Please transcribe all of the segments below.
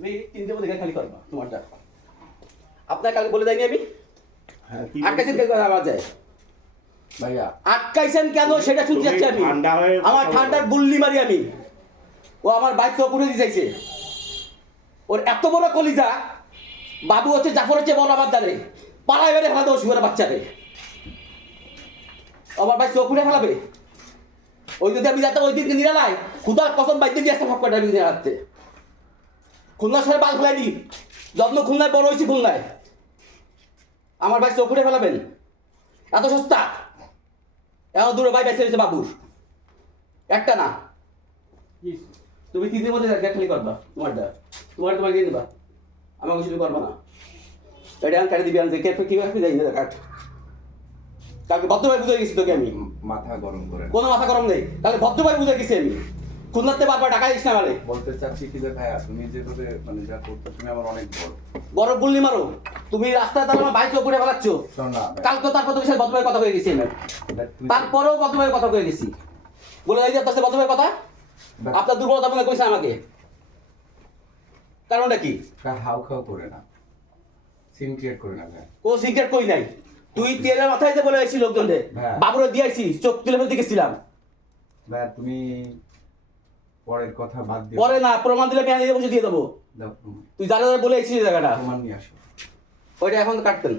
তুমি তিনটে মধ্যে খালি করবা তোমারটা। আপনার কালকে বলে যাইনি আমি? আটকাইছেন কেন আওয়াজ যায়? ভাইয়া আটকাইছেন কেন সেটা শুনতে যাচ্ছি আমি। আমার ঠান্ডার গুল্লি মারি আমি। ও আমার বাইক তো পুড়ে দিয়ে যাইছে। ওর এত বড় কলিজা, বাবু হচ্ছে জাফর হচ্ছে বড় আমার দ্বারে পাড়ায় বেড়ে ফেলাতে ও শুয়ার বাচ্চারে। আমার ভাই চোখ উঠে ফেলাবে। ওই যদি আমি যাতাম ওই দিনকে নিরালায় খুদার কসম বাইতে দিয়ে আসতে সব কটা আমি নিরালাতে খুলনার সাথে বাল ফেলাইনি। যত্ন খুলনায় বড় হয়েছি খুলনায়। আমার ভাই চোখ উঠে ফেলাবেন এত সস্তা? এত দূরে ভাই বেঁচে রয়েছে বাবুর একটা না। তুমি তিন দিনের মধ্যে খালি করবা তোমারটা। তোমার দিয়ে দেবা, আমাকে শুধু করবা না। এটা আমি কাটে দিবি আনছে কে কীভাবে যাই না কাট। কালকে ভদ্রভাবে বুঝে গেছি তোকে আমি। মাথা গরম করে কোনো মাথা গরম নেই, তাহলে ভদ্রভাবে বুঝে গেছি আমি। খুলনাতে বারবার টাকা দিস না মানে। বলতে চাচ্ছি কি যে ভাইয়া তুমি যেভাবে মানে যা করতে তুমি আমার অনেক বড় বড় গুল্লি মারো তুমি রাস্তায়, তাহলে আমার বাইক উপরে ফেলাচ্ছ। শোন না কালকে তারপর তুমি সাথে ভদ্রভাবে কথা কয়ে গেছি আমি। তারপরেও ভদ্রভাবে কথা কয়ে গেছি। বলে যাই যে তোর সাথে ভদ্রভাবে কথা। আপনার দুর্বলতা মনে করেছে আমাকে, কারণটা কি? হাউ খাও করে না, সিন ক্রিয়েট করে না ভাই। ও সিগারেট কই নাই। তুই তেলের মাথায় যে বলে আইছি লোকজনরে হ্যাঁ। বাবুরে দিয়েছি চোখ তুলে ফেলতে গেছিলাম। ভাইয়া তুমি পরের কথা বাদ দিও। পরে না, প্রমাণ দিলে আমি আনিয়ে বসে দিয়ে দেবো। দাও প্রমাণ। তুই যারা যারা বলে আইছিস জায়গাটা প্রমাণ নিয়ে আসো। ওইটা এখন কাটতেন।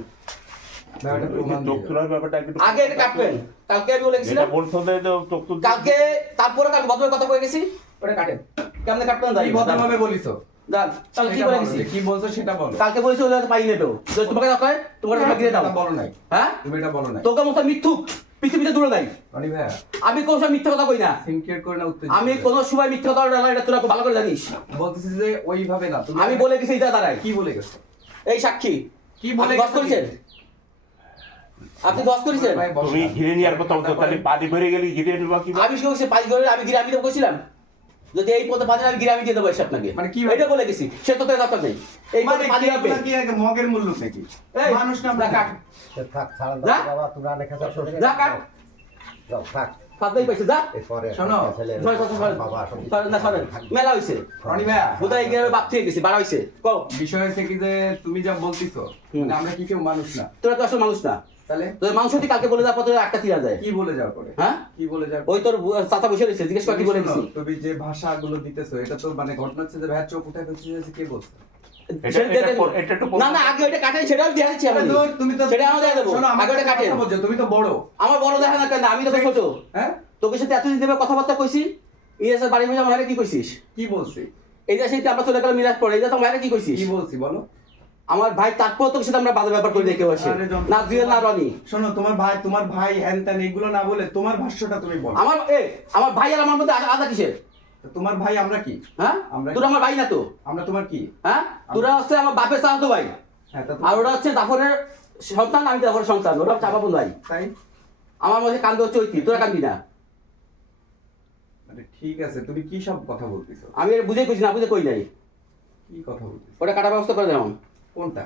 ভাই ওটা প্রমাণ চোখ দিও। তোলার ব্যাপারটা একটু আগে এটা কাটবেন। কালকে আমি বলে গেছিলাম যেটা বলছো যে চোখ তুলতে কালকে, তারপরে কালকে ভদ্রভাবে কথা কয়ে গেছি। ওটা কাটেন কেমনে কাটবেন জানি কি ভদ্রভাবে বলিছো? জান তাহলে কি সেটা বলে বলো, গেছি? যে কি বলছো সেটা বলো। কালকে বলেছি ওটা পাই নেবে যদি তোমাকে দরকার তোমার টাকা দিয়ে দাও। এটা বলো নাই। হ্যাঁ তুমি এটা বলো নাই। তোকে মতো মিথ্যুক পৃথিবীতে দূরে নাই। রনি ভাইয়া আমি কোনো সময় মিথ্যা কথা কই না। সিন ক্রিয়েট করে না উত্তর আমি কোনো সময় মিথ্যা কথা বলি না, এটা তোরা খুব ভালো করে জানিস। বলতেছি যে ওইভাবে না তুমি আমি বলে গেছি এটা দাঁড়ায় কি বলে গেছো? এই সাক্ষী। কি বলে আপনি দশ করেছেন? আপনি দশ করেছেন? ভাই, বলো তুমি না। ঘিরে নিয়ে আর কথা বলছো, তাহলে পানি ভরে গেলে ঘিরে নিবা কি? আমি কি বলছি পাঁচ ঘরে আমি গিরে আমি দেবো কইছিলাম? যদি এই পথে পানি আমি গিরে আমি দিয়ে দেবো এসে আপনাকে। মানে কি এটা বলে গেছি সে তো দরকার নেই। এই পথে মানে পানি কি হবে আপনার কি একটা মগের মূল্য নাকি? এই, মানুষ না আমরা কাট থাক ছাড়া যা। বাবা তোমরা লেখা যা কাট যাও থাক ফাঁদলাই পাইছে যা। এরপরে শোনো, ছয় ছয় ছয় বাবা আসলে না সরেন মেলা হইছে। রনি ভাইয়া বোধহয় গিয়ে বাপ থেকে গেছি বাড়া হইছে। কও বিষয় হচ্ছে কি যে তুমি যা বলতিছো মানে আমরা কি কেউ মানুষ না তোরা তো আসলে মানুষ না। তাহলে তোর মাংস দিয়ে কালকে বলে দেওয়ার পথে একটা তিরা যায়। কি বলে যাওয়ার পরে? হ্যাঁ কি বলে যাওয়ার ওই তোর চাচা বসে রয়েছে জিজ্ঞেস কর কি বলে শোনো, গেছি। তুমি যে ভাষাগুলো দিতেছো এটা তো মানে ঘটনা হচ্ছে যে ভাইয়া চোখ উঠে ফেলছে কে বলছে? এটা একটু না না আগে ওইটা কাটেন সেটাও দিয়ে দিচ্ছি আমি। দূর, তুমি তো সেটা আমাদের দেবো শোনো আগে আমাকে ওটা কাটেন। কথা বলছো, তুমি তো বড় আমার বড় দেখা না কেন আমি তো ছোট। হ্যাঁ তোকে সাথে এতদিন দেবে কথাবার্তা কইছি। এই যে বাড়ি বসে আমার কি কইছিস? কি বলছি এই যে সেই আমরা চলে গেলাম মিরাজ পড়ে এই যে তোমার কি কইছিস? কি বলছি বলো? আমার ভাই তারপর তোর সাথে আমরা বাজে ব্যাপার করে দেখে বসে আরে যন্ত্র- না জুয়েল না রনি। শোনো তোমার ভাই হ্যান ত্যান এগুলো না বলে তোমার ভাষ্যটা তুমি বলো। আমার ভাই আর আমার মধ্যে আদা কিসের? তো তোমার ভাই আমরা কি? হ্যাঁ আমরা তোরা আমার ভাই না তো। আমরা তোমার কি? হ্যাঁ তোরা হচ্ছে আমার বাপের চাচাতো ভাই। হ্যাঁ তা আর ওরা হচ্ছে জাফরের সন্তান, আমি জাফরের সন্তান, ওরা হচ্ছে আপন ভাই। তাই আমার মধ্যে কান্দে হচ্ছে ঐতি, তোরা কান্দি না। মানে ঠিক আছে তুমি কি সব কথা বলতেছো? আমি এটা বুঝে কইছি না বুঝে কই নাই। কি কথা বলতেছো? ওটা কাটার ব্যবস্থা করে দেন। কোনটা?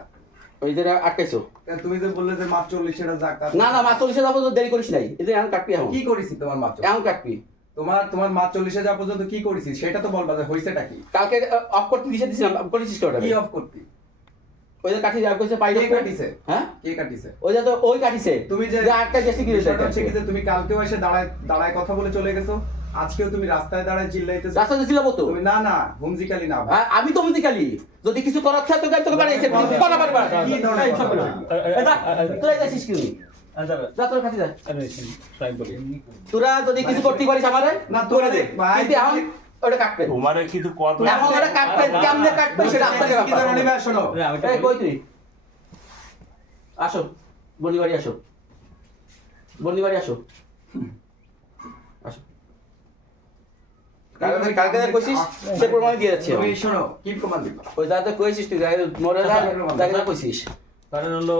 ওই যে আটকাইছো। তুমি যে বললে যে মাত্র 40 টাকা জাকাত। না না মাছ চল্লিশে যাবো তো দেরি করিস নাই, এই যে এখন কাটবি এখন। কি করেছি তোমার মাত্র? এখন কাটবি। তোমার মাত্র 40 যা পর্যন্ত কি করেছি সেটা তো বলবা যে হইছেটা কি? কালকে অফ করতে দিয়েছিলাম করেছিস তো ওটা? কি অফ করতি? ওই যে কাটি যাও কইছে পাই কে কাটিছে? হ্যাঁ কে কাটিছে? ওই যে তো ওই কাটিছে। তুমি যে আটটা গেছে কি বিষয়টা হচ্ছে কি যে তুমি কালকেও এসে দাঁড়ায় কথা বলে চলে গেছো, আজকেও তুমি রাস্তায় দাঁড়ায় চিল্লাইতেছো। রাস্তাতে ছিল তো তুমি না হুমজিকালি না ভাই। আমি তো মুজিকালি যদি কিছু করার থাকে তোকে তোকে বাড়াইছে কোনা বাড়ি বাড়া কি ধরনের কথা? তোরা যাচ্ছিস কি যা তোর কাছে যা। তোরা যদি কিছু করতে পারিস আমারে না, করে দে ভাই, কিন্তু এখন ওটা কাটবেন। তোমার কিছু কথা এখন ওটা কাটবেন কেমনে কাটবেন সেটা আপনাকে কি ধরনের ভাই শোনো। এই কই তুই আসো বলি বাড়ি আসো, বলি বাড়ি আসো আসো। কালকে যা কইছিস সে প্রমাণ দিয়ে যাচ্ছে। তুমি শোনো কি প্রমাণ দিবা? ওই যাতে কইছিস তুই মরে যা কইছিস কারণ হলো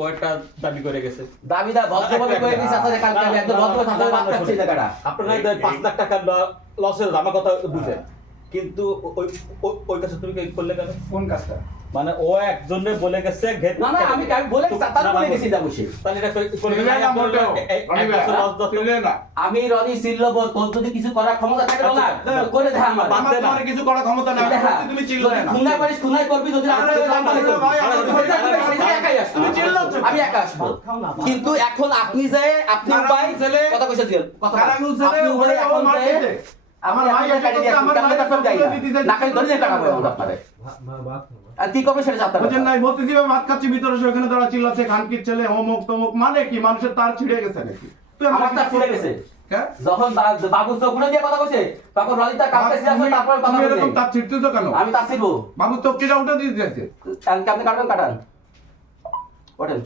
ও একটা দাবি করে গেছে। দাবিদা ভদ্রভাবে কয়ে দিস আসলে কালকে আমি একদম ভদ্র কথা বাদ কাটছি জায়গাটা। আপনার 5 লাখ টাকা লসের আমার কথা বুঝেন, কিন্তু ওই কাছে তুমি কি করলে কেন? কোন কাজটা? মানে ও একজনে বলে গেছে ঘেট না না আমি বলে তার বলে গেছি যা বসে তাহলে এটা করে তুলে না মোটেও। রনি ভাই, তুলে না। আমি রনি সিল্লব তোর যদি কিছু করার ক্ষমতা থাকে না করে দেখা আমার আমার তোমার কিছু করার ক্ষমতা নাই দেখা তুমি চিল্লাবে না খুনাই পারিস খুনাই করবি যদি আমি একা আসবো কিন্তু এখন আপনি যে আপনি উপায় কথা কইছে দিল কথা আপনি উপায় এখন যে আমার ভাই আমার না খালি ধরে টাকা পাবো আপনারে আর কি করবে সেটা জানতে বুঝেন নাই বলতেছি ভাত খাচ্ছি ভিতরে সে ওখানে দাঁড়া চিল্লাচ্ছে খানকির ছেলে অমুক তমুক মানে কি মানুষের তার ছিঁড়ে গেছে নাকি তুই আমার তার ছিঁড়ে গেছে হ্যাঁ যখন বাবু চোখ খুলে দিয়ে কথা কইছে তখন রনিতা কাটতে ছিল তারপর কথা তুমি বলে এরকম তার ছিঁড়তেছো কেন আমি তার ছিড়বো বাবু চোখটিটা উঠে দিয়ে দিয়েছে আপনি কাটবেন কাটান ওঠেন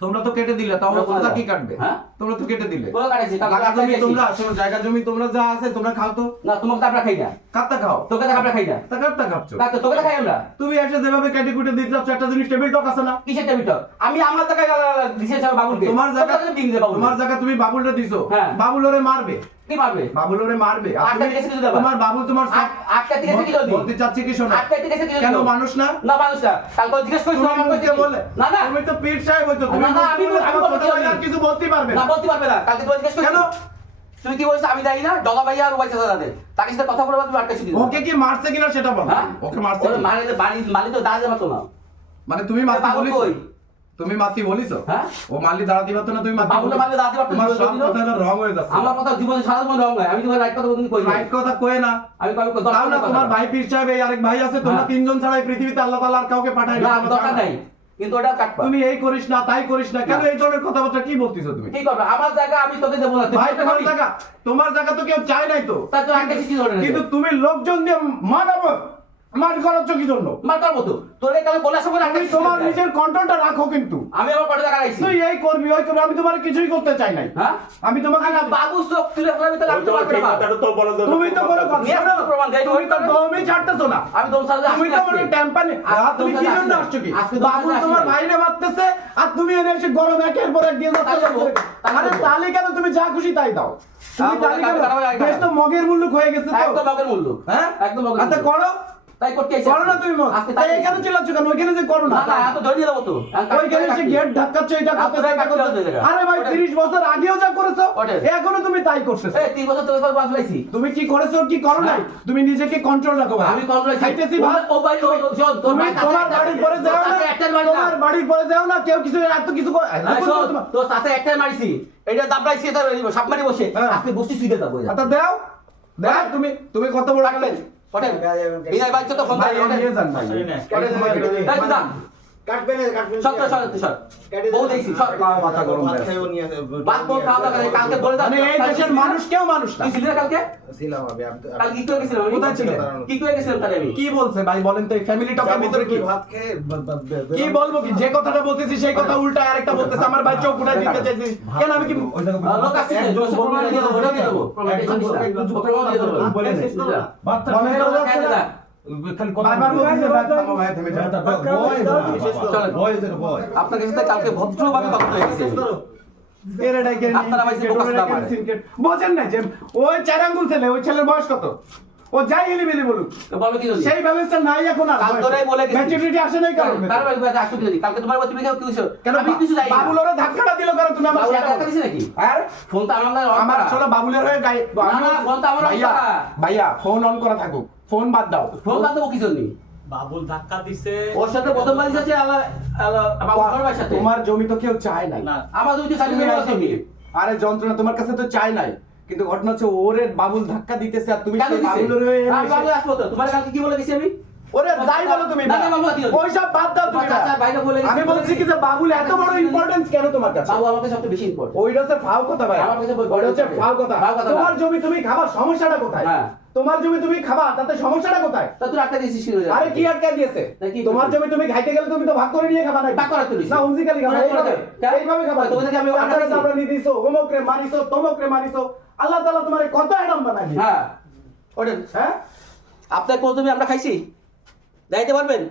তোমরা তো কেটে দিলে তাও তোমরা কোথায় কথা কি যাও? কাটবে হ্যাঁ? তোমরা তো কেটে দিলে কোলা কাটাইছি জায়গা জমি তোমরা শোনো জায়গা জমি তোমরা যা আছে তোমরা খাও তো না তোমাকে তো আমরা খাই না কাটটা খাও তোকে তো আমরা খাই না তা কাটটা খাচ্ছ না তো তোকে তো খাই আমরা তুমি এসে যেভাবে কেটে কুটে দিতে চাচ্ছ একটা জিনিস টেবিল টক আছে না কিসের টেবিল আমি আমার জায়গায় দিছে সব বাবুলকে তোমার জায়গা দিন দে বাবুল তোমার জায়গা তুমি বাবুলরে দিছো হ্যাঁ। বাবুল ওরে মারবে কি মারবে বাবুলরে মারবে আর আটটা তুমি- থেকে কিছু দেবা? তোমার বাবুল তোমার সব- আটটা থেকে কি জলদি বলতে চাচ্ছি কি শোনো আটটা থেকে কি জলদি কেন মানুষ না না মানুষ না কালকে জিজ্ঞেস করিস তুমি আমার মুখে বলে না না তুমি তো পীর সাহেব হইছো তুমি না, না, আমি মুখে বলে আমি আমার বলতে ছোট ভাই পারি। আর কিছু বলতেই পারবে না না বলতে পারবে না কালকে তোমার জিজ্ঞেস করিস কেন? তুমি কি বলছো আমি জানি না ডলা ভাইয়া আর ওয়াইসা দাদা তাকে সাথে কথা বলবা তুমি আটকাইছি দিও ওকে কি মারছে কিনা সেটা বলো হ্যাঁ ওকে মারছে ওরে কি? মারে বাড়ি মালি তো দাঁড়াতে পারতো না মানে তুমি মাতি বাবুল বলিছো কই? তুমি মাতি বলিছো হ্যাঁ? ও মারলি দাঁড়াতে পারতো না তুমি মাতি বাবুলে বলিছো? মারলে দাঁড়াতে পারতো না, তোমার সব দিল। কথা হলো রং হয়ে যাচ্ছে আমার কথা জীবনে সারা জীবন রং হয় আমি তোমার রাইট কথা বলতে কই না রাইট কথা কয়ে না আমি কই তাও না তোমার ভাই পীর সাহেব এই আরেক ভাই আছে তোমরা হ্যাঁ। তিনজন ছাড়া এই পৃথিবীতে আল্লাহ তাআলা আর কাউকে পাঠায় না না দরকার নাই কিন্তু ওটা কাটবা তুমি এই করিস না তাই করিস না কেন এই ধরনের কথাবার্তা কি বলতিছো তুমি কি করবে আমার জায়গা আমি তোকে দেবো না তুই ভাই করতে তোমার পারবি? জায়গা তোমার জায়গা তো কেউ চায় নাই তো তাই তো আটকাইছি কি ধরে কিন্তু তুমি লোকজন দিয়ে মানাবো মার করাচ্ছ কি জন্য মার করবো তো তোর এই কালে বলে আসবো তুমি আটকাইছি তোমার নিজের কন্ট্রোলটা রাখো কিন্তু আমি আমার পাটে টাকা রাখছি তুই এই করবি ওই করবি আমি তোমার কিছুই করতে চাই নাই হ্যাঁ আমি তোমাকে না বাবু চোখ তুলে ফেলাবি তাহলে আমি তো পারবো না তো বড় তুমি তো কোনো কথা নিয়ে আসো তো প্রমাণ, দেয়, তুমি তো ওই দমই ছাড়তেছো না আমি দম সাজা তুমি তো মানে টেম্পানি তুমি কি জন্য আসছো কি বাবু তোমার ভাইরে মারতেছে আর তুমি এনে এসে গরম একের পর এক দিয়ে যাচ্ছ তাই যাবো, তাই আরে যাবো। তালি কেন তুমি যা খুশি তাই দাও তুমি তারপরে তালি কেন তারপরে আরেকটা। বেশ তো মগের মুল্লুক হয়ে গেছে তো একদম মগের মূল্য হ্যাঁ একদম মগের আচ্ছা মূল্য। করো তাই করতে আইছি করো না তুমি মগ আজকে তাই তাই এখানে চিল্লাচ্ছ কেন ওইখানে যে করো না না না এত ধরে দেবো তো ওইখানে এসে গেট ধাক্কাচ্ছ এটা করতেছ আপনারা এটা কাটতে করতেছ। হবে এই জায়গা। আরে ভাই ওটা- 30 বছর আগেও যা করেছো ওটা- এখনো তুমি তাই করতেছো এই 3 বছর তোর কাছে বাস লাইছি তুমি কি করেছো কি করো নাই তুমি নিজেকে কন্ট্রোল রাখো ভাই আমি কল রাখছি খাইতেছি ভাত ও ভাই ও শোন তোর তুমি ভাই তোমার বাড়ির পরে যাও না একটার বাড়ি না তোমার বাড়ির পরে যাও না কেউ কিছু এত কিছু করে না, শোন, তোর সাথে একটাই মারিছি এটা দাবড়াইছি তার সাপ মারি বসে হ্যাঁ। আজকে বসে শুয়ে যাবো আচ্ছা দাও দাও তুমি তুমি কত বড় রাখবেন ওঠেন বিনয় ভাই তো ফোন ভাই করে ওঠেন নিয়ে যান ভাই ওঠেন তোমাকে এই তো যান কাটবে না কাটবে সত্য সত্য সত্য বউ দেখছি সব মাথা গরম ভাত হয়ে খাইও নিয়ে আসে বাদ বল খাওয়া দাওয়া করে কালকে বলে দাও মানে এই দেশের মানুষ কেউ মানুষ না তুই ছিলি না কালকে ছিলাম আমি কাল কি করে গেছিলাম আমি? কোথায় ছিলেন? কি করে গেছিলাম তাহলে আমি কি বলছে ভাই বলেন তো এই ফ্যামিলি টকের ভিতরে কি ভাত খেয়ে কি বলবো কি যে কথাটা বলতেছি সেই কথা উল্টা আরেকটা বলতেছে আমার ভাই চোখ উঠাই দিতে চাইছিস কেন আমি কি লোক আসছে দোষ প্রমাণ দিয়ে দেবো ওটা দিয়ে দেবো প্রমাণ দিয়ে দেবো বলে নে। বাচ্চা মনে করো যাচ্ছে না। খালি বারবার বলতেছে ভাই থামো ভাই থেমে যাও আপনার কাছে কালকে ভদ্রভাবে কথা হয়ে গেছে এরে ডাইকে আপনারা ভাই যে বোকাস না মারে। বোঝেন না যে ওই চার আঙ্গুল ছেলে ওই ছেলের বয়স কত ও যাই হিলিবিলি বলুক তো বলবে কি জানি সেই ব্যবস্থা নাই এখন আর কাল ধরেই বলে গেছি। ম্যাচুরিটি আসে নাই কারণ তারপরে আসতে দিলি কালকে তোমার তুমি কেউ কিছু কেন আমি কিছু যাই না বাবুল ওরে ধাক্কাটা দিল কারণ তুমি আমার বাবুল সাথে একা দিছে নাকি আর ফোন তো আমার আমার ছোট বাবুলের হয়ে গায়ে না, ফোন তো আমার on ভাইয়া করা। ভাইয়া ফোন অন করা থাকুক ফোন বাদ দাও ফোন বাদ দেবো কিছু নেই বাবুল ধাক্কা দিছে ওর সাথে প্রথম বাড়ি আছে আল্লাহ আমার সাথে তোমার জমি তো কেউ চায় নাই না আমার দুইটি খালি তুমি মেয়ে তুমি আরে যন্ত্রণা তোমার কাছে তো চাই নাই কিন্তু ঘটনা হচ্ছে ওরে বাবুল ধাক্কা দিতেছে আর তুমি কেন সেই দিছে বাবুলের হয়ে আমি বাবু আসবো তো তোমার কালকে কি বলে গেছি আমি ওরে যাই বলো তুমি না, না, বাবু, দিও। ওইসব বাদ দাও তুমি তোমার চাচার বাইরে বলে গেছি। আমি বলছি কি যে বাবুল এত বড় ইম্পর্টেন্স কেন তোমার কাছে বাবু আমাকে সবচেয়ে বেশি ইম্পর্টেন্ট ওইটা হচ্ছে ফাও কথা ভাই আমার কাছে বই- ওইটা হচ্ছে ফাও কথা ফাও কথা না। তোমার জমি তুমি খাবা সমস্যাটা কোথায় হ্যাঁ। তোমার জমি তুমি খাবা তাতে সমস্যাটা কোথায় তা তুই একটা দিয়েছিস কি হয়ে আরে কি আটকা দিয়েছে তা কি তোমার করছিস? জমি তুমি খাইতে গেলে তুমি তো ভাগ করে নিয়ে খাবা না ভাগ করে তুলিস। না হুমজিকালি খাবা না, এইভাবে কেন? এইভাবে খাবা তোকে দেখে আমি চাচারে আটকা চাপড়া নিয়ে দিছো অমুকরে মারিছো তমুকরে মারিছো আল্লাহ তাআলা তোমারে কত এডম বানাই হ্যাঁ ওঠেন হ্যাঁ আপনার কোচ জমি আমরা খাইছি যাইতে পারবেন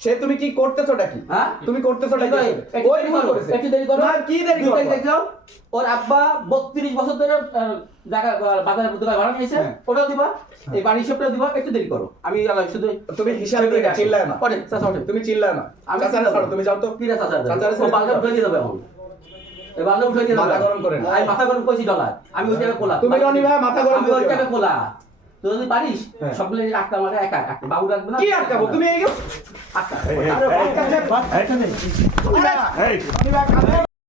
সে তুমি কি করতেছোটা কি হ্যাঁ? তুমি করতেছোটা কি একটু ওই দেরি ভুল করো, করেছে একটু দেরি করো। না কি দেরি দুই করো তারিখ দেখলাম, ওর আব্বা 32 বছর ধরে জায়গা বাজারে দোকান ভাড়া নিয়েছে, হ্যাঁ। ওটাও দিবা, এই বাড়ির হিসাবটাও দিবা, একটু দেরি করো। আমি শুধু তুমি হিসাব দিয়ে চিল্লায় না ওঠেন, চাচা ওঠেন। তুমি চিল্লায় না আমি চাচারে ছাড়ো তুমি যাও তো কি রে চাচা? চাচারে ও ছাড়ো। বালটা উঠে দিয়ে দেবে এখন। এই বালটা উঠে দিয়ে দেবে। মাথা গরম করে না। আমি মাথা গরম করেছি ডলার। আমি ওই টাকা কোলা। তুমি রনি ভাই মাথা গরম আমি ওই করো টাকা কোলা। তুই যদি পারিস, হ্যাঁ। সবগুলো আটকা আমাকে একা একটা বাবু রাখবে না। কি আটকাবো তুমি এই আটকা। আরে বাচ্চা রনি ভাই